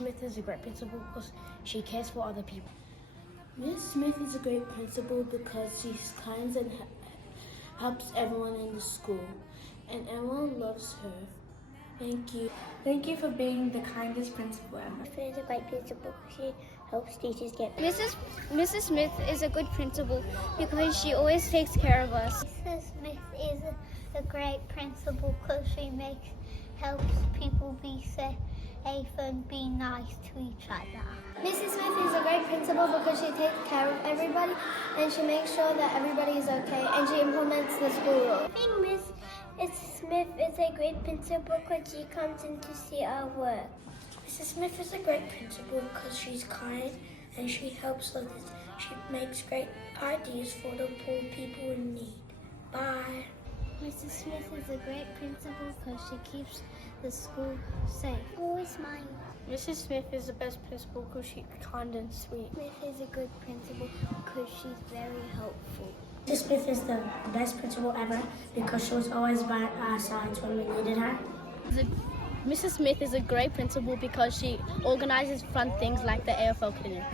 Smith is a great principal because she cares for other people. Miss Smith is a great principal because she's kind and helps everyone in the school, and everyone loves her. Thank you. Thank you for being the kindest principal ever. Smith is a great principal because she helps teachers get better. Mrs. Smith is a good principal because she always takes care of us. Mrs. Smith is a great principal because she helps people be safe and be nice to each other. Mrs. Smith is a great principal because she takes care of everybody and she makes sure that everybody is okay and she implements the school rules. I think Mrs. Smith is a great principal because she comes in to see our work. Mrs. Smith is a great principal because she's kind and she helps others. She makes great ideas for the poor people in need. Bye. Mrs. Smith is a great principal because she keeps the school safe. Always smile. Mrs. Smith is the best principal because she's kind and sweet. Smith is a good principal because she's very helpful. Mrs. Smith is the best principal ever because she was always by our sides when we needed her. Mrs. Smith is a great principal because she organizes fun things like the AFL clinic.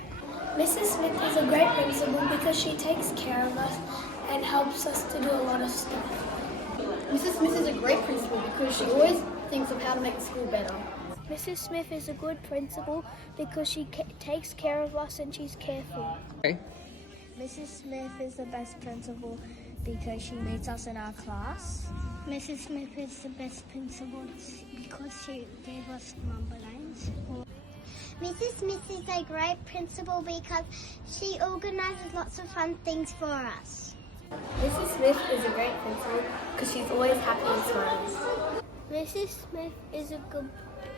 Mrs. Smith is a great principal because she takes care of us and helps us to do a lot of stuff. Mrs. Smith is a great principal because she always thinks of how to make the school better. Mrs. Smith is a good principal because she takes care of us and she's careful. Mrs. Smith is the best principal because she meets us in our class. Mrs. Smith is the best principal because she gave us number lines. Mrs. Smith is a great principal because she organizes lots of fun things for us. Mrs. Smith is a great principal because she's always happy and smiles. Mrs. Smith is a good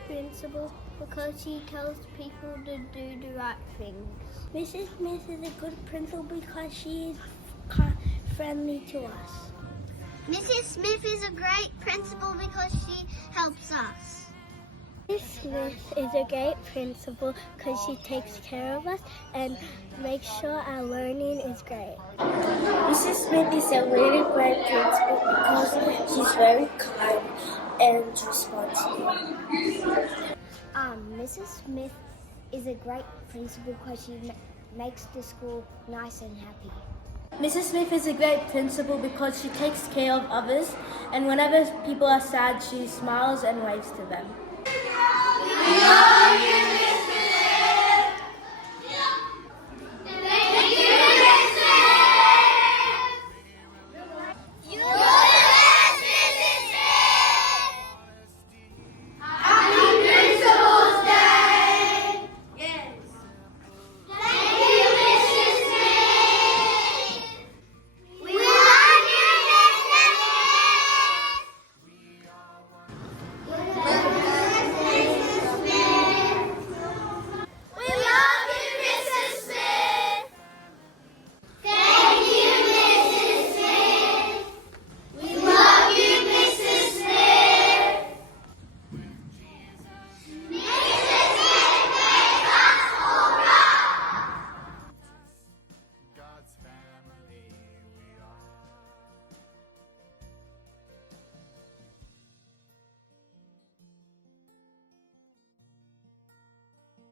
principal because she tells people to do the right things. Mrs. Smith is a good principal because she is friendly to us. Mrs. Smith is a great principal because she helps us. Mrs. Smith is a great principal because she takes care of us and makes sure our learning is great. Mrs. Smith is a really great principal because she's very kind and responsible. Mrs. Smith is a great principal because she makes the school nice and happy. Mrs. Smith is a great principal because she takes care of others, and whenever people are sad, she smiles and waves to them. We love you.